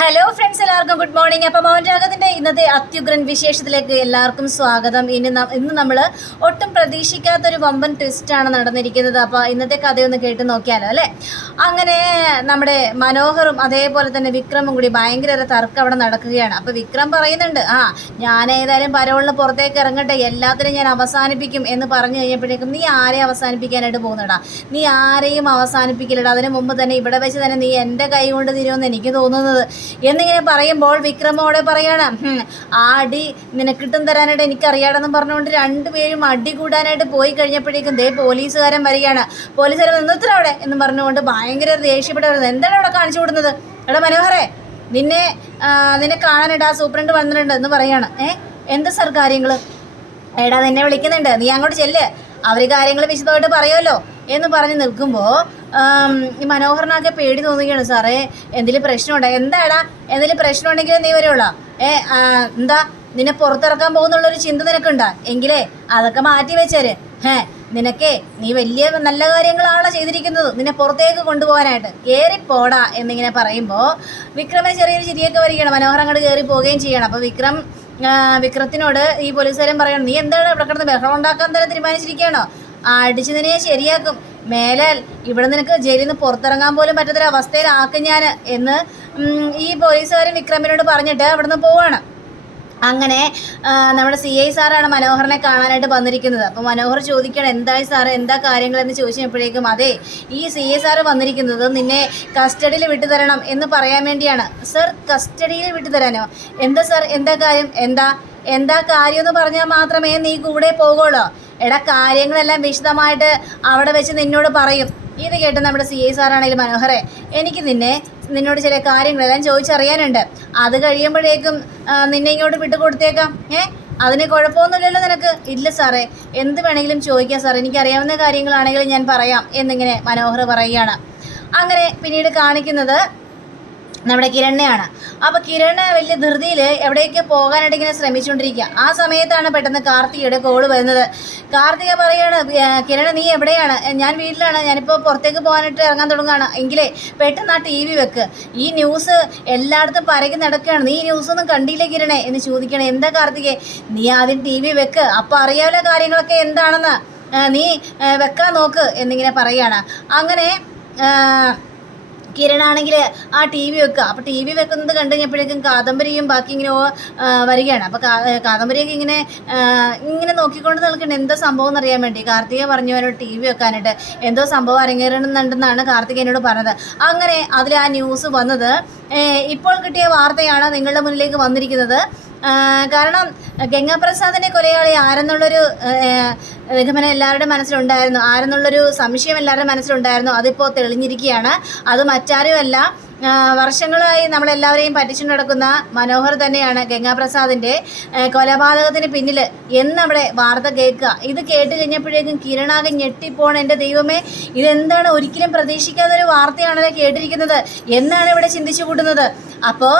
Hello friends, എല്ലാവർക്കും good morning. അപ്പം മൗനരാഗത്തിൻ്റെ ഇന്നത്തെ അത്യുഗ്രൻ വിശേഷത്തിലേക്ക് എല്ലാവർക്കും സ്വാഗതം. ഇന്ന് നമ്മൾ ഒട്ടും പ്രതീക്ഷിക്കാത്തൊരു വമ്പൻ ട്വിസ്റ്റാണ് നടന്നിരിക്കുന്നത്. അപ്പോൾ ഇന്നത്തെ കഥയൊന്ന് കേട്ട് നോക്കിയാലോ അല്ലേ. അങ്ങനെ നമ്മുടെ മനോഹറും അതേപോലെ തന്നെ വിക്രമും കൂടി ഭയങ്കര തർക്കം അവിടെ നടക്കുകയാണ്. അപ്പോൾ വിക്രം പറയുന്നുണ്ട്, ഞാൻ ഏതായാലും പരോളിന് പുറത്തേക്ക് ഇറങ്ങട്ടെ, എല്ലാത്തിനും ഞാൻ അവസാനിപ്പിക്കും എന്ന് പറഞ്ഞു കഴിഞ്ഞപ്പോഴേക്കും, നീ ആരെയും അവസാനിപ്പിക്കാനായിട്ട് പോകുന്നടാ, നീ ആരെയും അവസാനിപ്പിക്കില്ലടാ, അതിന് മുമ്പ് തന്നെ ഇവിടെ വെച്ച് തന്നെ നീ എൻ്റെ കൈ കൊണ്ട് തിരുമെന്ന് എനിക്ക് തോന്നുന്നത് എന്നിങ്ങനെ പറയുമ്പോൾ വിക്രമോടെ പറയണം, ആ അടി നിനക്കിട്ടും തരാനായിട്ട് എനിക്കറിയാടെന്ന് പറഞ്ഞുകൊണ്ട് രണ്ടുപേരും അടി കൂടാനായിട്ട് പോയി കഴിഞ്ഞപ്പോഴേക്കും ദേ പോലീസുകാരൻ വരികയാണ്. പോലീസുകാരൻ നിന്നത്ര അവിടെ എന്ന് പറഞ്ഞുകൊണ്ട് ഭയങ്കര ദേഷ്യപ്പെട്ട് വരുന്നത്, എന്താണ് അവിടെ കാണിച്ചു കൊടുക്കുന്നത്? എടാ മനോഹരെ, നിന്നെ കാണാനായിട്ട് ആ സൂപ്രണ്ട് വന്നിട്ടുണ്ട് എന്ന് പറയാണ്. എന്ത് സാർ കാര്യങ്ങൾ? എടാ നിന്നെ വിളിക്കുന്നുണ്ട്, നീ അങ്ങോട്ട് ചെല്ല്, അവർ കാര്യങ്ങൾ വിശദമായിട്ട് പറയുമല്ലോ എന്ന് പറഞ്ഞ് നിൽക്കുമ്പോൾ ഈ മനോഹരനൊക്കെ പേടി തോന്നുകയാണ്. സാറേ എന്തെങ്കിലും പ്രശ്നമുണ്ടോ? എന്താടാ എന്തെങ്കിലും പ്രശ്നം ഉണ്ടെങ്കിൽ നീ വരുള്ളൂ. എന്താ നിന്നെ പുറത്തിറക്കാൻ പോകുന്നുള്ളൊരു ചിന്ത നിനക്കുണ്ടാ? എങ്കിലേ അതൊക്കെ മാറ്റി വെച്ചേര്. നിനക്കേ നീ വലിയ നല്ല കാര്യങ്ങളാണല്ലോ ചെയ്തിരിക്കുന്നത്, നിന്നെ പുറത്തേക്ക് കൊണ്ടുപോകാനായിട്ട്. കയറിപ്പോടാ എന്നിങ്ങനെ പറയുമ്പോൾ വിക്രമിന് ചെറിയൊരു ചിരിയൊക്കെ വരികയാണ്. മനോഹർ അങ്ങോട്ട് കയറി പോവുകയും ചെയ്യണം. അപ്പോൾ വിക്രത്തിനോട് ഈ പോലീസുകാരൻ പറയണം, നീ എന്താണ് ഇവിടെ കിടന്ന് ബഹളം ഉണ്ടാക്കാൻ തന്നെ തീരുമാനിച്ചിരിക്കുകയാണോ? അടിച്ചു നിന്നെ ശരിയാക്കും, മേലാൽ ഇവിടെ നിനക്ക് ജയിലിൽ നിന്ന് പുറത്തിറങ്ങാൻ പോലും പറ്റാത്തൊരവസ്ഥയിലാക്കും ഞാൻ എന്ന് ഈ പോലീസുകാരൻ വിക്രമിനോട് പറഞ്ഞിട്ട് അവിടെ നിന്ന് പോവാണ്. അങ്ങനെ നമ്മുടെ CI സാറാണ് മനോഹറിനെ കാണാനായിട്ട് വന്നിരിക്കുന്നത്. അപ്പോൾ മനോഹർ ചോദിക്കണം, എന്തായി സാറ്, എന്താ കാര്യങ്ങളെന്ന് ചോദിച്ചപ്പോഴേക്കും, അതെ ഈ CI സാറ് വന്നിരിക്കുന്നത് നിന്നെ കസ്റ്റഡിയിൽ വിട്ടുതരണം എന്ന് പറയാൻ വേണ്ടിയാണ്. സർ കസ്റ്റഡിയിൽ വിട്ടുതരാനോ? എന്താ സാർ, എന്താ കാര്യം? എന്താ കാര്യം എന്ന് പറഞ്ഞാൽ മാത്രമേ നീ കൂടെ പോകുള്ളൂ. എടാ കാര്യങ്ങളെല്ലാം വിശദമായിട്ട് അവിടെ വെച്ച് നിന്നോട് പറയും. ഇത് കേട്ട് നമ്മുടെ CI സാറാണെങ്കിലും, മനോഹറെ എനിക്ക് നിന്നോട് ചില കാര്യങ്ങളെല്ലാം ചോദിച്ചറിയാനുണ്ട്, അത് കഴിയുമ്പോഴേക്കും നിന്നെ ഇങ്ങോട്ട് വിട്ടുകൊടുത്തേക്കാം. അതിന് കുഴപ്പമൊന്നുമില്ലല്ലോ നിനക്ക്? ഇല്ല സാറേ, എന്ത് വേണമെങ്കിലും ചോദിക്കാം സാർ, എനിക്കറിയാവുന്ന കാര്യങ്ങളാണെങ്കിലും ഞാൻ പറയാം എന്നിങ്ങനെ മനോഹർ പറയുകയാണ്. അങ്ങനെ പിന്നീട് കാണിക്കുന്നത് നമ്മുടെ കിരണിനെയാണ്. അപ്പോൾ കിരണ് വലിയ ധൃതിയിൽ എവിടേക്ക് പോകാനായിട്ട് ഇങ്ങനെ ശ്രമിച്ചുകൊണ്ടിരിക്കുക. ആ സമയത്താണ് പെട്ടെന്ന് കാർത്തികയുടെ കോള് വരുന്നത്. കാർത്തിക പറയാണ്, കിരണ് നീ എവിടെയാണ്? ഞാൻ വീട്ടിലാണ്, ഞാനിപ്പോൾ പുറത്തേക്ക് പോകാനായിട്ട് ഇറങ്ങാൻ തുടങ്ങുകയാണ്. എങ്കിലേ പെട്ടെന്ന് ആ TV വെക്ക്, ഈ ന്യൂസ് എല്ലായിടത്തും പരകി നടക്കുകയാണ്, നീ ഈ ന്യൂസൊന്നും കണ്ടില്ലേ കിരണേ എന്ന് ചോദിക്കണേ. എന്താ കാർത്തികേ? നീ ആദ്യം TV വെക്ക്, അപ്പോൾ അറിയാവുന്ന കാര്യങ്ങളൊക്കെ എന്താണെന്ന് നീ വെക്കാൻ നോക്ക് എന്നിങ്ങനെ പറയുകയാണ്. അങ്ങനെ കിരണാണെങ്കിൽ ആ TV വെക്കുക. അപ്പോൾ TV വെക്കുന്നത് കണ്ടു കഴിഞ്ഞപ്പോഴേക്കും കാദംബരിയും ബാക്കി ഇങ്ങനെ വരികയാണ്. അപ്പോൾ കാദംബരിയൊക്കെ ഇങ്ങനെ നോക്കിക്കൊണ്ട് നിൽക്കുന്നുണ്ട്, എന്തോ സംഭവം എന്നറിയാൻ വേണ്ടി. കാർത്തിക പറഞ്ഞു അവനോട് TV വെക്കാനായിട്ട്, എന്തോ സംഭവം അരങ്ങേറുന്നുണ്ടെന്നാണ് കാർത്തിക എന്നോട് പറഞ്ഞത്. അങ്ങനെ അതിൽ ആ ന്യൂസ് വന്നത് ഇപ്പോൾ കിട്ടിയ വാർത്തയാണ് നിങ്ങളുടെ മുന്നിലേക്ക് വന്നിരിക്കുന്നത്. കാരണം ഗംഗാപ്രസാദിൻ്റെ കൊലയാളി ആരെന്നുള്ളൊരു നിഗമനം എല്ലാവരുടെ മനസ്സിലുണ്ടായിരുന്നു, ആരെന്നുള്ളൊരു സംശയം എല്ലാവരുടെ മനസ്സിലുണ്ടായിരുന്നു. അതിപ്പോൾ തെളിഞ്ഞിരിക്കുകയാണ്. അത് മറ്റാരുമല്ല, വർഷങ്ങളായി നമ്മളെല്ലാവരെയും പറ്റിച്ചു നടക്കുന്ന മനോഹർ തന്നെയാണ് ഗംഗാപ്രസാദിൻ്റെ കൊലപാതകത്തിന് പിന്നിൽ എന്നവിടെ വാർത്ത കേൾക്കുക. ഇത് കേട്ട് കഴിഞ്ഞപ്പോഴേക്കും കിരണാകെ ഞെട്ടിപ്പോണ, എൻ്റെ ദൈവമേ ഇതെന്താണ്, ഒരിക്കലും പ്രതീക്ഷിക്കാത്തൊരു വാർത്തയാണല്ലോ കേട്ടിരിക്കുന്നത് എന്നാണ് ഇവിടെ ചിന്തിച്ചു കൂട്ടുന്നത്. അപ്പോൾ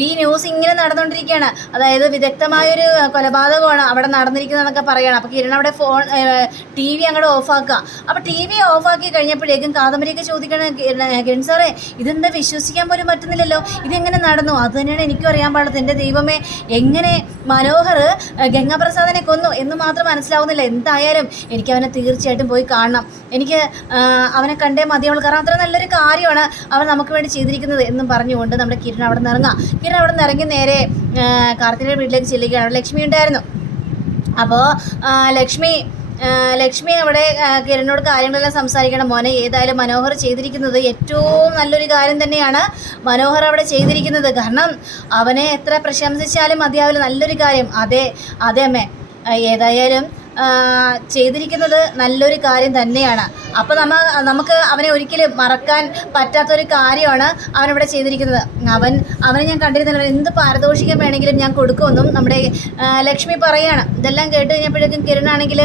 ഈ ന്യൂസ് ഇങ്ങനെ നടന്നുകൊണ്ടിരിക്കുകയാണ്. അതായത് വിദഗ്ധമായൊരു കൊലപാതകമാണ് അവിടെ നടന്നിരിക്കുന്നതെന്നൊക്കെ പറയുകയാണ്. അപ്പോൾ കിരൺ അവിടെ TV അങ്ങോട്ട് ഓഫാക്കുക. അപ്പോൾ TV ഓഫാക്കി കഴിഞ്ഞപ്പോഴേക്കും കാദംബരിയൊക്കെ ചോദിക്കണം, കിരൺ സാറേ ഇതെന്താ വിശ്വസിക്കാൻ പോലും പറ്റുന്നില്ലല്ലോ, ഇതെങ്ങനെ നടന്നു? അത് തന്നെയാണ് എനിക്കും അറിയാൻ പാടുള്ളത്. എൻ്റെ ദൈവമേ, എങ്ങനെ മനോഹർ ഗംഗാപ്രസാദിനെ കൊന്നു എന്ന് മാത്രം മനസ്സിലാവുന്നില്ല. എന്തായാലും എനിക്ക് അവനെ തീർച്ചയായിട്ടും പോയി കാണണം, എനിക്ക് അവനെ കണ്ടേ മതിയാവുള്ളൂ, കാരണം അത്ര നല്ലൊരു കാര്യമാണ് അവൻ നമുക്ക് വേണ്ടി ചെയ്തിരിക്കുന്നത് എന്നും പറഞ്ഞുകൊണ്ട് നമ്മുടെ കിരൺ അവിടെ നിന്ന് ഇറങ്ങാം. കിരൺ അവിടെ നിന്ന് ഇറങ്ങി നേരെ കാർത്തികയുടെ വീട്ടിലേക്ക് ചെല്ലുകയാണ്. അവിടെ ലക്ഷ്മി ഉണ്ടായിരുന്നു. അപ്പോൾ ലക്ഷ്മി അവിടെ കിരണിനോട് കാര്യങ്ങളെല്ലാം സംസാരിക്കണം. മോനെ, ഏതായാലും മനോഹർ ചെയ്തിരിക്കുന്നത് ഏറ്റവും നല്ലൊരു കാര്യം തന്നെയാണ് മനോഹർ അവിടെ ചെയ്തിരിക്കുന്നത്. കാരണം അവനെ എത്ര പ്രശംസിച്ചാലും മതിയാവില്ല, നല്ലൊരു കാര്യം. അതെ അമ്മേ, ഏതായാലും ചെയ്തിരിക്കുന്നത് നല്ലൊരു കാര്യം തന്നെയാണ്. അപ്പോൾ നമുക്ക് അവനെ ഒരിക്കലും മറക്കാൻ പറ്റാത്തൊരു കാര്യമാണ് അവനിവിടെ ചെയ്തിരിക്കുന്നത്. അവനെ ഞാൻ കണ്ടിരുന്നില്ല, എന്ത് പാരിതോഷികം വേണമെങ്കിലും ഞാൻ കൊടുക്കുമെന്നും നമ്മുടെ ലക്ഷ്മി പറയുകയാണ്. ഇതെല്ലാം കേട്ട് കഴിഞ്ഞപ്പോഴേക്കും കിരണാണെങ്കിൽ,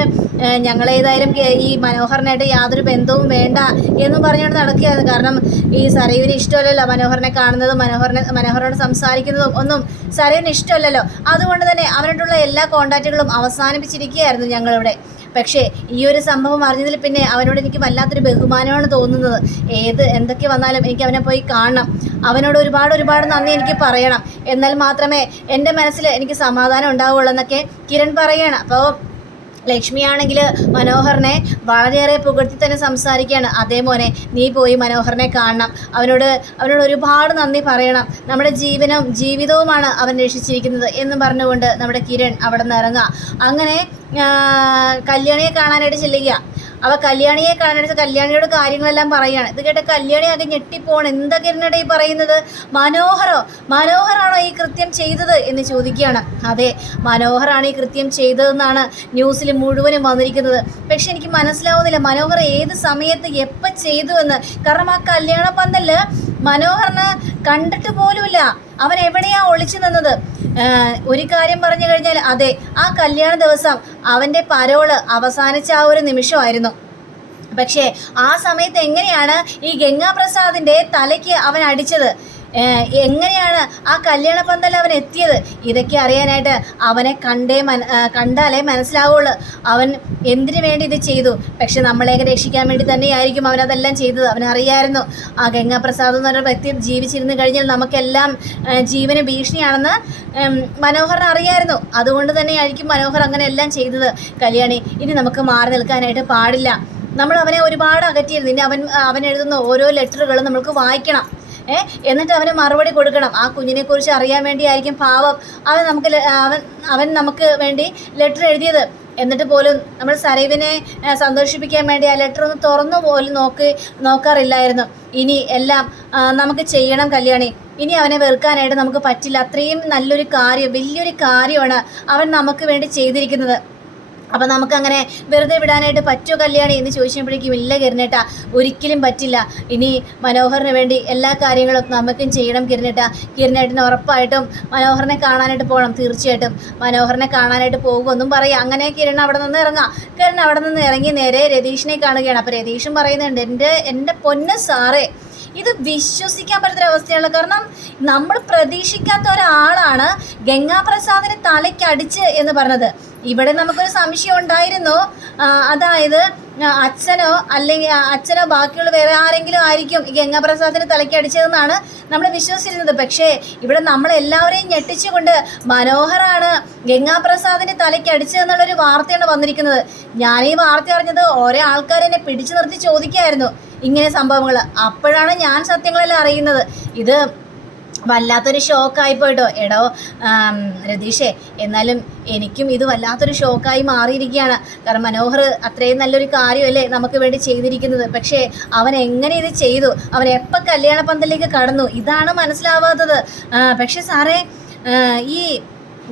ഞങ്ങളേതായാലും ഈ മനോഹറിനായിട്ട് യാതൊരു ബന്ധവും വേണ്ട എന്നും പറഞ്ഞുകൊണ്ട് നടക്കുകയായിരുന്നു. കാരണം ഈ സരയുവിന് ഇഷ്ടമല്ലല്ലോ മനോഹറിനെ കാണുന്നതും മനോഹറിനോട് സംസാരിക്കുന്നതും ഒന്നും സരയുവിന് ഇഷ്ടമല്ലല്ലോ. അതുകൊണ്ട് തന്നെ അവനായിട്ടുള്ള എല്ലാ കോണ്ടാക്റ്റുകളും അവസാനിപ്പിച്ചിരിക്കുകയായിരുന്നു ഞങ്ങളിവിടെ. പക്ഷേ ഈ ഒരു സംഭവം അറിഞ്ഞതിൽ പിന്നെ അവനോട് എനിക്ക് വല്ലാത്തൊരു ബഹുമാനമാണ് തോന്നുന്നത്. എന്തൊക്കെ വന്നാലും എനിക്ക് അവനെ പോയി കാണണം. അവനോട് ഒരുപാട് നന്ദി എനിക്ക് പറയണം, എന്നാൽ മാത്രമേ എൻ്റെ മനസ്സിൽ എനിക്ക് സമാധാനം ഉണ്ടാവുള്ളൂ എന്നൊക്കെ കിരൺ പറയണം. അപ്പോൾ ലക്ഷ്മിയാണെങ്കിൽ മനോഹറിനെ വളരെയേറെ പുകഴ്ത്തി തന്നെ സംസാരിക്കുകയാണ്. അതേ മോനെ, നീ പോയി മനോഹറിനെ കാണണം, അവനോട് ഒരുപാട് നന്ദി പറയണം, നമ്മുടെ ജീവിതവുമാണ് അവൻ രക്ഷിച്ചിരിക്കുന്നത് എന്ന് പറഞ്ഞുകൊണ്ട് നമ്മുടെ കിരൺ അവിടെ നിന്ന് ഇറങ്ങുക. അങ്ങനെ കല്യാണിയെ കാണാനായിട്ട് ചെല്ലുക. കല്യാണിയെ കാണാനായിട്ട് കല്യാണിയോട് കാര്യങ്ങളെല്ലാം പറയുകയാണ്. ഇത് കേട്ട കല്യാണി ആകെ ഞെട്ടിപ്പോണ്. എന്താ കിരണയുടെ ഈ പറയുന്നത്? മനോഹറാണോ ഈ കൃത്യം ചെയ്തത് എന്ന് ചോദിക്കുകയാണ്. അതെ, മനോഹറാണ് ഈ കൃത്യം ചെയ്തതെന്നാണ് ന്യൂസിൽ മുഴുവനും വന്നിരിക്കുന്നത്. പക്ഷെ എനിക്ക് മനസ്സിലാവുന്നില്ല മനോഹർ ഏത് സമയത്ത് എപ്പോൾ ചെയ്തു എന്ന്. കാരണം ആ കല്യാണ പന്തലിൽ മനോഹറിന് കണ്ടിട്ട് പോലുമില്ല. അവൻ എവിടെയാ ഒളിച്ചു നിന്നത്? ഒരു കാര്യം പറഞ്ഞു കഴിഞ്ഞാൽ അതെ, ആ കല്യാണ ദിവസം അവൻ്റെ പരോള് അവസാനിച്ച ആ ഒരു നിമിഷമായിരുന്നു. പക്ഷേ ആ സമയത്ത് എങ്ങനെയാണ് ഈ ഗംഗാപ്രസാദിൻ്റെ തലയ്ക്ക് അവൻ അടിച്ചത്? എങ്ങനെയാണ് ആ കല്യാണ പന്തൽ അവൻ എത്തിയത്? ഇതൊക്കെ അറിയാനായിട്ട് അവനെ കണ്ടാലേ മനസ്സിലാവുള്ളൂ അവൻ എന്തിനു വേണ്ടി ഇത് ചെയ്തു. പക്ഷെ നമ്മളെയൊക്കെ രക്ഷിക്കാൻ വേണ്ടി തന്നെയായിരിക്കും അവനതെല്ലാം ചെയ്തത്. അവനറിയായിരുന്നു ആ ഗംഗാപ്രസാദ് എന്ന് പറഞ്ഞ വ്യക്തി ജീവിച്ചിരുന്നു കഴിഞ്ഞാൽ നമുക്കെല്ലാം ജീവന് ഭീഷണിയാണെന്ന് മനോഹറിന് അറിയായിരുന്നു. അതുകൊണ്ട് തന്നെയായിരിക്കും മനോഹർ അങ്ങനെ എല്ലാം ചെയ്തത്. കല്യാണി, ഇനി നമുക്ക് മാറി നിൽക്കാനായിട്ട് പാടില്ല. നമ്മൾ അവനെ ഒരുപാട് അകറ്റിയിരുന്നു. ഇനി അവൻ എഴുതുന്ന ഓരോ ലെറ്ററുകളും നമുക്ക് വായിക്കണം, എന്നിട്ട് അവന് മറുപടി കൊടുക്കണം. ആ കുഞ്ഞിനെക്കുറിച്ച് അറിയാൻ വേണ്ടിയായിരിക്കും പാവം അവൻ നമുക്ക് വേണ്ടി ലെറ്റർ എഴുതിയത്. എന്നിട്ട് പോലും നമ്മൾ സരയുവിനെ സന്തോഷിപ്പിക്കാൻ വേണ്ടി ആ ലെറ്റർ ഒന്ന് തുറന്നു പോലും നോക്കാറില്ലായിരുന്നു. ഇനി എല്ലാം നമുക്ക് ചെയ്യണം കല്യാണി. ഇനി അവനെ വെറുക്കാനായിട്ട് നമുക്ക് പറ്റില്ല. അത്രയും നല്ലൊരു കാര്യം, വലിയൊരു കാര്യമാണ് അവൻ നമുക്ക് വേണ്ടി ചെയ്തിരിക്കുന്നത്. അപ്പം നമുക്കങ്ങനെ വെറുതെ വിടാനായിട്ട് പറ്റുമോ കല്യാണി എന്ന് ചോദിച്ചപ്പോഴേക്കും ഇല്ല കിരണേട്ട, ഒരിക്കലും പറ്റില്ല. ഇനി മനോഹറിന് വേണ്ടി എല്ലാ കാര്യങ്ങളും നമുക്കും ചെയ്യണം കിരണേട്ടന് ഉറപ്പായിട്ടും മനോഹറിനെ കാണാനായിട്ട് പോകണം. തീർച്ചയായിട്ടും മനോഹറിനെ കാണാനായിട്ട് പോകുമെന്നും പറയാം. അങ്ങനെ കിരൺ അവിടെ നിന്ന് ഇറങ്ങി നേരെ രതീഷിനെ കാണുകയാണ്. അപ്പോൾ രതീഷും പറയുന്നുണ്ട്, എൻ്റെ പൊന്ന് സാറേ, ഇത് വിശ്വസിക്കാൻ പറ്റുന്നൊരവസ്ഥയാണ്. കാരണം നമ്മൾ പ്രതീക്ഷിക്കാത്ത ഒരാളാണ് ഗംഗാപ്രസാദിനെ തലയ്ക്കടിച്ച് എന്ന് പറഞ്ഞത്. ഇവിടെ നമുക്കൊരു സംശയം ഉണ്ടായിരുന്നു, അതായത് അച്ഛനോ ബാക്കിയുള്ള വേറെ ആരെങ്കിലും ആയിരിക്കും ഈ ഗംഗാപ്രസാദിനെ തലയ്ക്കടിച്ചതെന്നാണ് നമ്മൾ വിശ്വസിച്ചിരുന്നത്. പക്ഷേ ഇവിടെ നമ്മളെല്ലാവരെയും ഞെട്ടിച്ചുകൊണ്ട് മനോഹറാണ് ഗംഗാപ്രസാദിനെ തലയ്ക്കടിച്ചതെന്നുള്ളൊരു വാർത്തയാണ് വന്നിരിക്കുന്നത്. ഞാൻ ഈ വാർത്ത അറിഞ്ഞത് ഓരോ ആൾക്കാരെന്നെ പിടിച്ചു നിർത്തി ചോദിക്കായിരുന്നു ഇങ്ങനെ സംഭവങ്ങൾ. അപ്പോഴാണ് ഞാൻ സത്യങ്ങളെല്ലാം അറിയുന്നത്. ഇത് വല്ലാത്തൊരു ഷോക്കായിപ്പോയിട്ടോ. എടോ രതീഷേ, എന്നാലും എനിക്കും ഇത് വല്ലാത്തൊരു ഷോക്കായി മാറിയിരിക്കുകയാണ്. കാരണം മനോഹർ അത്രയും നല്ലൊരു കാര്യമല്ലേ നമുക്ക് വേണ്ടി ചെയ്തിരിക്കുന്നത്. പക്ഷേ അവൻ എങ്ങനെ ഇത് ചെയ്തു? അവൻ എപ്പോൾ കല്യാണ പന്തലിലേക്ക് കടന്നു? ഇതാണ് മനസ്സിലാവാത്തത്. പക്ഷേ സാറേ, ഈ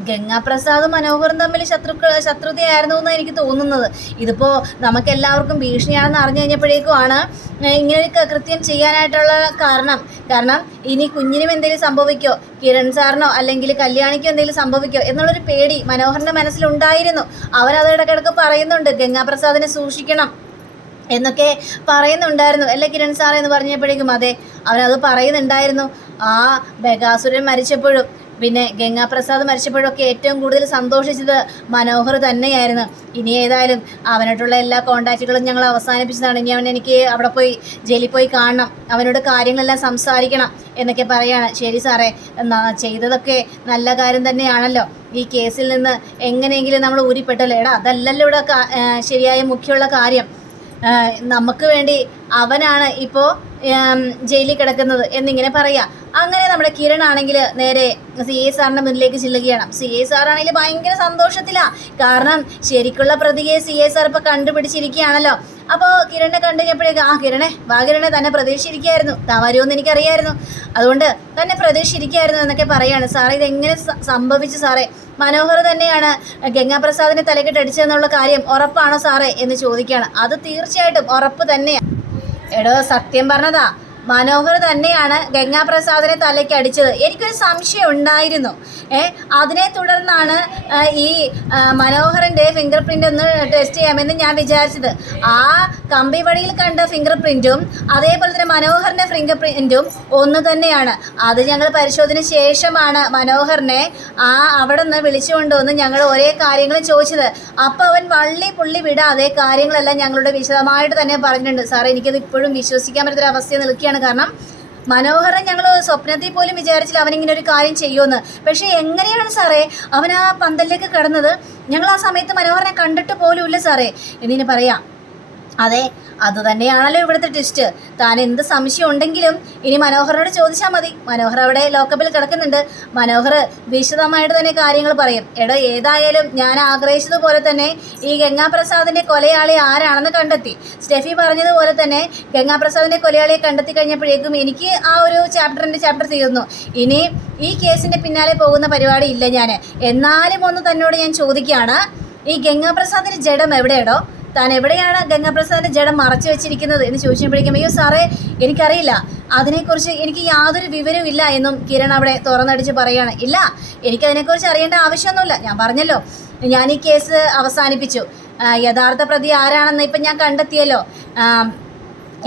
ഗംഗാപ്രസാദും മനോഹറും തമ്മിൽ ശത്രുതയായിരുന്നു എന്നാണ് എനിക്ക് തോന്നുന്നത്. ഇതിപ്പോൾ നമുക്കെല്ലാവർക്കും ഭീഷണിയാണെന്ന് അറിഞ്ഞു കഴിഞ്ഞപ്പോഴേക്കുമാണ് ഇങ്ങനൊരു കൃത്യം ചെയ്യാനായിട്ടുള്ള കാരണം ഇനി കുഞ്ഞിനും എന്തെങ്കിലും സംഭവിക്കോ, കിരൺ സാറിനോ അല്ലെങ്കിൽ കല്യാണിക്കോ എന്തെങ്കിലും സംഭവിക്കോ എന്നുള്ളൊരു പേടി മനോഹറിൻ്റെ മനസ്സിലുണ്ടായിരുന്നു. അവരത് ഇടയ്ക്കിടയ്ക്ക് പറയുന്നുണ്ട്, ഗംഗാപ്രസാദിനെ സൂക്ഷിക്കണം എന്നൊക്കെ പറയുന്നുണ്ടായിരുന്നു. അല്ലേ കിരൺ സാറേ എന്ന് പറഞ്ഞപ്പോഴേക്കും അതെ, അവരത് പറയുന്നുണ്ടായിരുന്നു. ആ ബഗാസുരൻ മരിച്ചപ്പോഴും പിന്നെ ഗംഗാപ്രസാദ് മരിച്ചപ്പോഴൊക്കെ ഏറ്റവും കൂടുതൽ സന്തോഷിച്ചത് മനോഹർ തന്നെയായിരുന്നു. ഇനി ഏതായാലും അവനായിട്ടുള്ള എല്ലാ കോണ്ടാക്റ്റുകളും ഞങ്ങൾ അവസാനിപ്പിച്ചതാണ്. ഇനി എനിക്ക് അവിടെ പോയി ജയിലിൽ പോയി കാണണം, അവനോട് കാര്യങ്ങളെല്ലാം സംസാരിക്കണം എന്നൊക്കെ പറയാണ്. ശരി സാറേ, ചെയ്തതൊക്കെ നല്ല കാര്യം തന്നെയാണല്ലോ. ഈ കേസിൽ നിന്ന് എങ്ങനെയെങ്കിലും നമ്മൾ ഊരിപ്പെട്ടല്ലോ. അതല്ലല്ലോ ഇവിടെ ശരിയായ മുഖ്യമുള്ള കാര്യം. നമുക്ക് വേണ്ടി അവനാണ് ഇപ്പോൾ ജയിലിൽ കിടക്കുന്നത് എന്നിങ്ങനെ പറയാം. അങ്ങനെ നമ്മുടെ കിരൺ ആണെങ്കിൽ നേരെ CA സാറിൻ്റെ മുന്നിലേക്ക് ചെല്ലുകയാണ്. CA സാറാണെങ്കിൽ ഭയങ്കര സന്തോഷത്തിലാണ്. കാരണം ശരിക്കുള്ള പ്രതിയെ CA സാർ ഇപ്പോൾ കണ്ടുപിടിച്ചിരിക്കുകയാണല്ലോ. അപ്പോൾ കിരണിനെ കണ്ടു കഴിഞ്ഞപ്പോഴേക്കും കിരണെ തന്നെ പ്രതീക്ഷിച്ചിരിക്കുകയായിരുന്നു, വരുമെന്ന് എനിക്കറിയായിരുന്നു, അതുകൊണ്ട് തന്നെ പ്രതീക്ഷിച്ചിരിക്കുകയായിരുന്നു എന്നൊക്കെ പറയാണ്. സാറേ, ഇതെങ്ങനെ സംഭവിച്ചു സാറേ? മനോഹർ തന്നെയാണ് ഗംഗാപ്രസാദിനെ തലക്കെട്ടടിച്ചതെന്നുള്ള കാര്യം ഉറപ്പാണോ സാറേ എന്ന് ചോദിക്കുകയാണ്. അത് തീർച്ചയായിട്ടും ഉറപ്പ് തന്നെയാണ്. എടോ, സത്യം പറഞ്ഞതാ, മനോഹർ തന്നെയാണ് ഗംഗാപ്രസാദിനെ തലയ്ക്ക് അടിച്ചത്. എനിക്കൊരു സംശയം ഉണ്ടായിരുന്നു. അതിനെ തുടർന്നാണ് ഈ മനോഹറിൻ്റെ ഫിംഗർ പ്രിൻ്റ് ഒന്ന് ടെസ്റ്റ് ചെയ്യാമെന്ന് ഞാൻ വിചാരിച്ചത്. ആ കമ്പി വഴിയിൽ കണ്ട ഫിംഗർ പ്രിൻറ്റും അതേപോലെ തന്നെ മനോഹറിൻ്റെ ഫിംഗർ പ്രിൻറ്റും ഒന്ന് തന്നെയാണ്. അത് ഞങ്ങൾ പരിശോധന ശേഷമാണ് മനോഹറിനെ അവിടെ നിന്ന് വിളിച്ചുകൊണ്ടുവന്ന് ഞങ്ങൾ ഒരേ കാര്യങ്ങൾ ചോദിച്ചത്. അപ്പോൾ അവൻ പുള്ളി വിടാതെ കാര്യങ്ങളെല്ലാം ഞങ്ങളോട് വിശദമായിട്ട് തന്നെ പറഞ്ഞിട്ടുണ്ട്. സാറേ, എനിക്കത് ഇപ്പോഴും വിശ്വസിക്കാൻ പറ്റുന്നൊരവസ്ഥ നിൽക്കുകയാണ്. കാരണം മനോഹരൻ ഞങ്ങൾ സ്വപ്നത്തിൽ പോലും വിചാരിച്ചില്ല അവനിങ്ങനെ ഒരു കാര്യം ചെയ്യുമെന്ന്. പക്ഷേ എങ്ങനെയാണ് സാറേ അവൻ ആ പന്തലിലേക്ക് കിടന്നത്? ഞങ്ങൾ ആ സമയത്ത് മനോഹരനെ കണ്ടിട്ട് പോലും ഇല്ല സാറേ എന്നിങ്ങനെ പറയാം. അതെ, അത് തന്നെയാണല്ലോ ഇവിടുത്തെ ട്വിസ്റ്റ്. താൻ എന്ത് സംശയം ഉണ്ടെങ്കിലും ഇനി മനോഹരനോട് ചോദിച്ചാൽ മതി. മനോഹർ അവിടെ ലോക്കപ്പിൽ കിടക്കുന്നുണ്ട്. മനോഹർ വിശദമായിട്ട് തന്നെ കാര്യങ്ങൾ പറയും. എടോ, ഏതായാലും ഞാൻ ആഗ്രഹിച്ചതുപോലെ തന്നെ ഈ ഗംഗാപ്രസാദിന്റെ കൊലയാളി ആരാണെന്ന് കണ്ടെത്തി. സ്റ്റെഫി പറഞ്ഞതുപോലെ തന്നെ ഗംഗാപ്രസാദിന്റെ കൊലയാളിയെ കണ്ടെത്തി കഴിഞ്ഞപ്പോഴേക്കും എനിക്ക് ആ ഒരു ചാപ്റ്റർ തീർന്നു. ഇനി ഈ കേസിന്റെ പിന്നാലെ പോകുന്ന പരിപാടി ഇല്ല ഞാൻ. എന്നാലും ഒന്ന് തന്നോട് ഞാൻ ചോദിക്കുകയാണ്, ഈ ഗംഗാപ്രസാദിന്റെ ജഡം എവിടെയാടോ? താൻ എവിടെയാണ് ഗംഗാപ്രസാദിന്റെ ജഡം മറച്ചു വെച്ചിരിക്കുന്നത് എന്ന് ചോദിച്ചപ്പോഴേക്കും അയ്യോ സാറേ എനിക്കറിയില്ല, അതിനെക്കുറിച്ച് എനിക്ക് യാതൊരു വിവരവും ഇല്ല എന്നും കിരൺ അവിടെ തുറന്നടിച്ച് പറയാണ്. ഇല്ല, എനിക്കതിനെക്കുറിച്ച് അറിയേണ്ട ആവശ്യമൊന്നുമില്ല. ഞാൻ പറഞ്ഞല്ലോ, ഞാൻ ഈ കേസ് അവസാനിപ്പിച്ചു. യഥാർത്ഥ പ്രതി ആരാണെന്ന് ഇപ്പം ഞാൻ കണ്ടെത്തിയല്ലോ.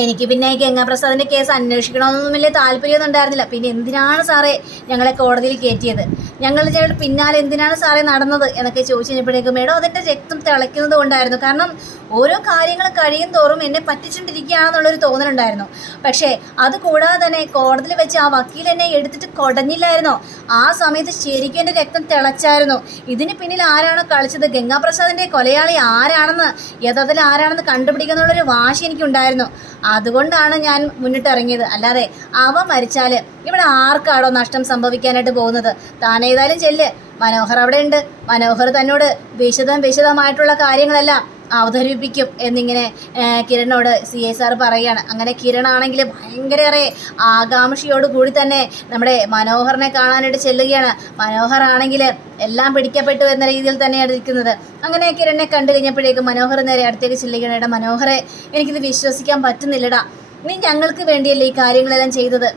എനിക്ക് പിന്നെ ഗംഗാപ്രസാദിൻ്റെ കേസ് അന്വേഷിക്കണമെന്നൊന്നും വലിയ താല്പര്യമൊന്നും ഉണ്ടായിരുന്നില്ല. പിന്നെ എന്തിനാണ് സാറേ ഞങ്ങളെ കോടതിയിൽ കയറ്റിയത്? ഞങ്ങളുടെ പിന്നാലെ എന്തിനാണ് സാറേ നടന്നത് എന്നൊക്കെ ചോദിച്ചു കഴിഞ്ഞപ്പോഴേക്കും മേഡം അതിൻ്റെ രക്തം തിളയ്ക്കുന്നത് കൊണ്ടായിരുന്നു. കാരണം ഓരോ കാര്യങ്ങൾ കഴിയും തോറും എന്നെ പറ്റിച്ചുകൊണ്ടിരിക്കുകയാണെന്നുള്ളൊരു തോന്നലുണ്ടായിരുന്നു. പക്ഷേ അത് കൂടാതെ തന്നെ കോടതിയിൽ വെച്ച് ആ വക്കീൽ എന്നെ എടുത്തിട്ട് കൊടഞ്ഞില്ലായിരുന്നോ? ആ സമയത്ത് ശരിക്കും എൻ്റെ രക്തം തിളച്ചായിരുന്നു. ഇതിന് പിന്നിൽ ആരാണോ കളിച്ചത്, ഗംഗാപ്രസാദിൻ്റെ കൊലയാളി ആരാണെന്ന്, യഥാർത്ഥത്തിൽ ആരാണെന്ന് കണ്ടുപിടിക്കുന്നുള്ളൊരു വാശി എനിക്കുണ്ടായിരുന്നു. അതുകൊണ്ടാണ് ഞാൻ മുന്നിട്ടിറങ്ങിയത്. അല്ലാതെ അവ മരിച്ചാൽ ഇവിടെ ആർക്കാണോ നഷ്ടം സംഭവിക്കാനായിട്ട് പോകുന്നത്? താനേതായാലും ചെല്ല്, മനോഹർ അവിടെ ഉണ്ട്. മനോഹർ തന്നോട് വിശദമായിട്ടുള്ള കാര്യങ്ങളെല്ലാം അവതരിപ്പിക്കും എന്നിങ്ങനെ കിരണോട് CI സാർ പറയുകയാണ്. അങ്ങനെ കിരണാണെങ്കിൽ ഭയങ്കര ആകാംക്ഷയോട് കൂടി തന്നെ നമ്മുടെ മനോഹറിനെ കാണാനായിട്ട് ചെല്ലുകയാണ്. മനോഹർ ആണെങ്കിൽ എല്ലാം പിടിക്കപ്പെട്ടു എന്ന രീതിയിൽ തന്നെയാണ് ഇരിക്കുന്നത്. അങ്ങനെ കിരണിനെ കണ്ടു കഴിഞ്ഞപ്പോഴേക്കും മനോഹർ നേരെ അടുത്തേക്ക് ചെല്ലുകയാണ്. എടാ മനോഹറെ, എനിക്കിത് വിശ്വസിക്കാൻ പറ്റുന്നില്ലടാ. നീ ഞങ്ങൾക്ക് വേണ്ടിയല്ലേ ഈ കാര്യങ്ങളെല്ലാം ചെയ്തത്?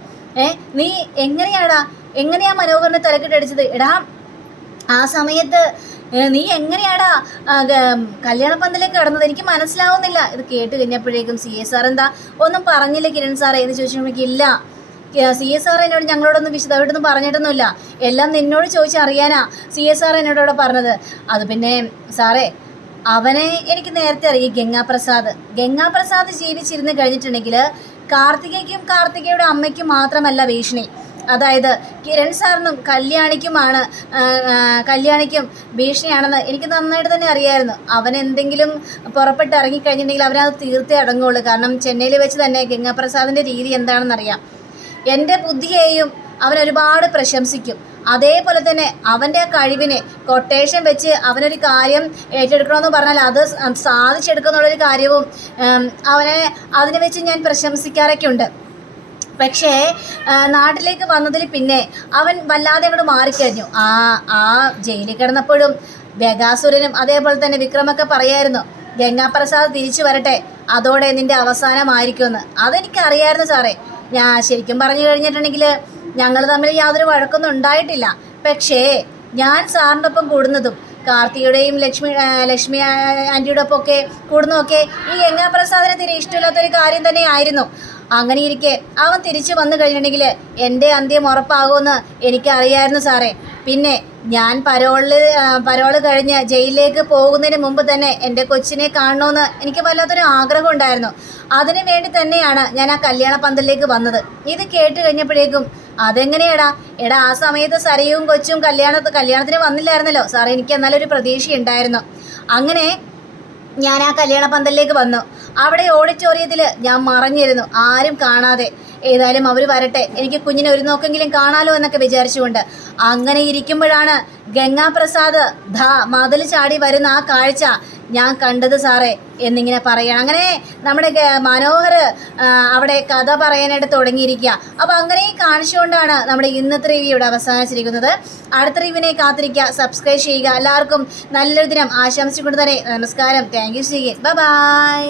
നീ എങ്ങനെയാ മനോഹറിനെ തലക്കെട്ടടിച്ചത്? എടാ ആ സമയത്ത് നീ എങ്ങനെയാടാ കല്യാണപ്പന്തലേക്ക് കടന്നത്? എനിക്ക് മനസ്സിലാവുന്നില്ല. ഇത് കേട്ട് കഴിഞ്ഞപ്പോഴേക്കും CI സാർ എന്താ ഒന്നും പറഞ്ഞില്ല കിരൺ സാറേ എന്ന് ചോദിച്ചപ്പോഴേക്കും ഇല്ല, CI സാർ എന്നോട് ഞങ്ങളോടൊന്നും വിശദമായിട്ടൊന്നും പറഞ്ഞിട്ടൊന്നുമില്ല, എല്ലാം നിന്നോട് ചോദിച്ചറിയാനാ CI സാർ എന്നോടോടെ പറഞ്ഞത്. അത് പിന്നെ സാറേ, അവനെ എനിക്ക് നേരത്തെ അറിയാം. ഗംഗാപ്രസാദ് ജീവിച്ചിരുന്ന് കഴിഞ്ഞിട്ടുണ്ടെങ്കിൽ കാർത്തികയ്ക്കും കാർത്തികയുടെ അമ്മയ്ക്കും മാത്രമല്ല ഭീഷണി. അതായത് കിരൺ സാറിനും കല്യാണിക്കും ഭീഷണിയാണെന്ന് എനിക്ക് നന്നായിട്ട് തന്നെ അറിയാമായിരുന്നു. അവൻ എന്തെങ്കിലും പുറപ്പെട്ട് ഇറങ്ങിക്കഴിഞ്ഞിട്ടുണ്ടെങ്കിൽ അവനത് തീർത്തേ അടങ്ങുള്ളൂ. കാരണം ചെന്നൈയിൽ വെച്ച് തന്നെ ഗംഗാപ്രസാദിൻ്റെ രീതി എന്താണെന്നറിയാം. എൻ്റെ ബുദ്ധിയെയും അവൻ ഒരുപാട് പ്രശംസിക്കും. അതേപോലെ തന്നെ അവൻ്റെ ആ കഴിവിനെ കൊട്ടേഷൻ വെച്ച് അവനൊരു കാര്യം ഏറ്റെടുക്കണമെന്ന് പറഞ്ഞാൽ അത് സാധിച്ചെടുക്കുന്നുള്ളൊരു കാര്യവും അവനെ അതിനെ വെച്ച് ഞാൻ പ്രശംസിക്കാറൊക്കെ ഉണ്ട്. പക്ഷേ നാട്ടിലേക്ക് വന്നതിൽ പിന്നെ അവൻ വല്ലാതെ അങ്ങോട്ട് മാറിക്കഴിഞ്ഞു. ആ ജയിലിൽ കിടന്നപ്പോഴും ബഗാസുരനും അതേപോലെ തന്നെ വിക്രമൊക്കെ പറയായിരുന്നു, ഗംഗാപ്രസാദ് തിരിച്ചു വരട്ടെ, അതോടെ നിൻ്റെ അവസാനമായിരിക്കുമെന്ന്. അതെനിക്കറിയായിരുന്നു സാറേ. ഞാൻ ശരിക്കും പറഞ്ഞു കഴിഞ്ഞിട്ടുണ്ടെങ്കിൽ ഞങ്ങൾ തമ്മിൽ യാതൊരു വഴക്കൊന്നും ഉണ്ടായിട്ടില്ല. പക്ഷേ ഞാൻ സാറിൻ്റെ ഒപ്പം കൂടുന്നതും കാർത്തികയുടെയും ലക്ഷ്മി ആൻറ്റിയുടെ ഒപ്പം ഒക്കെ കൂടുന്നതൊക്കെ ഈ ഗംഗാപ്രസാദിന് തീരെ ഇഷ്ടമില്ലാത്തൊരു കാര്യം തന്നെ ആയിരുന്നു. അങ്ങനെ ഇരിക്കെ അവൻ തിരിച്ചു വന്നു കഴിഞ്ഞിട്ടുണ്ടെങ്കിൽ എൻ്റെ അന്ത്യം ഉറപ്പാകുമെന്ന് എനിക്കറിയായിരുന്നു സാറേ. പിന്നെ ഞാൻ പരോള് കഴിഞ്ഞ് ജയിലിലേക്ക് പോകുന്നതിന് മുമ്പ് തന്നെ എൻ്റെ കൊച്ചിനെ കാണണമെന്ന് എനിക്ക് വല്ലാത്തൊരു ആഗ്രഹം ഉണ്ടായിരുന്നു. അതിനു വേണ്ടി തന്നെയാണ് ഞാൻ ആ കല്യാണ പന്തലിലേക്ക് വന്നത്. ഇത് കേട്ട് കഴിഞ്ഞപ്പോഴേക്കും അതെങ്ങനെയാടാ? ആ സമയത്ത് സരയും കൊച്ചും കല്യാണത്തിന് വന്നില്ലായിരുന്നല്ലോ സാറേ. എനിക്ക് എന്നാലൊരു പ്രതീക്ഷയുണ്ടായിരുന്നു. അങ്ങനെ ഞാൻ ആ കല്യാണ പന്തലിലേക്ക് വന്നു. അവിടെ ഓഡിറ്റോറിയത്തിൽ ഞാൻ മറഞ്ഞിരുന്നു, ആരും കാണാതെ. ഏതായാലും അവർ വരട്ടെ, എനിക്ക് കുഞ്ഞിനെ ഒരു നോക്കെങ്കിലും കാണാലോ എന്നൊക്കെ വിചാരിച്ചുകൊണ്ട് അങ്ങനെ ഇരിക്കുമ്പോഴാണ് ഗംഗാപ്രസാദ് മതിൽ ചാടി വരുന്ന ആ കാഴ്ച ഞാൻ കണ്ടത് സാറേ എന്നിങ്ങനെ പറയണം. അങ്ങനെ നമ്മുടെ മനോഹർ അവിടെ കഥ പറയാനായിട്ട് തുടങ്ങിയിരിക്കുക. അപ്പോൾ അങ്ങനെ കാണിച്ചുകൊണ്ടാണ് നമ്മുടെ ഇന്നത്തെ റിവ്യൂ ഇവിടെ അവസാനിച്ചിരിക്കുന്നത്. അടുത്ത റിവ്യൂവിനെ കാത്തിരിക്കുക, സബ്സ്ക്രൈബ് ചെയ്യുക. എല്ലാവർക്കും നല്ലൊരു ദിനം ആശംസിച്ചുകൊണ്ട് തന്നെ നമസ്കാരം. Thank you. ബൈ.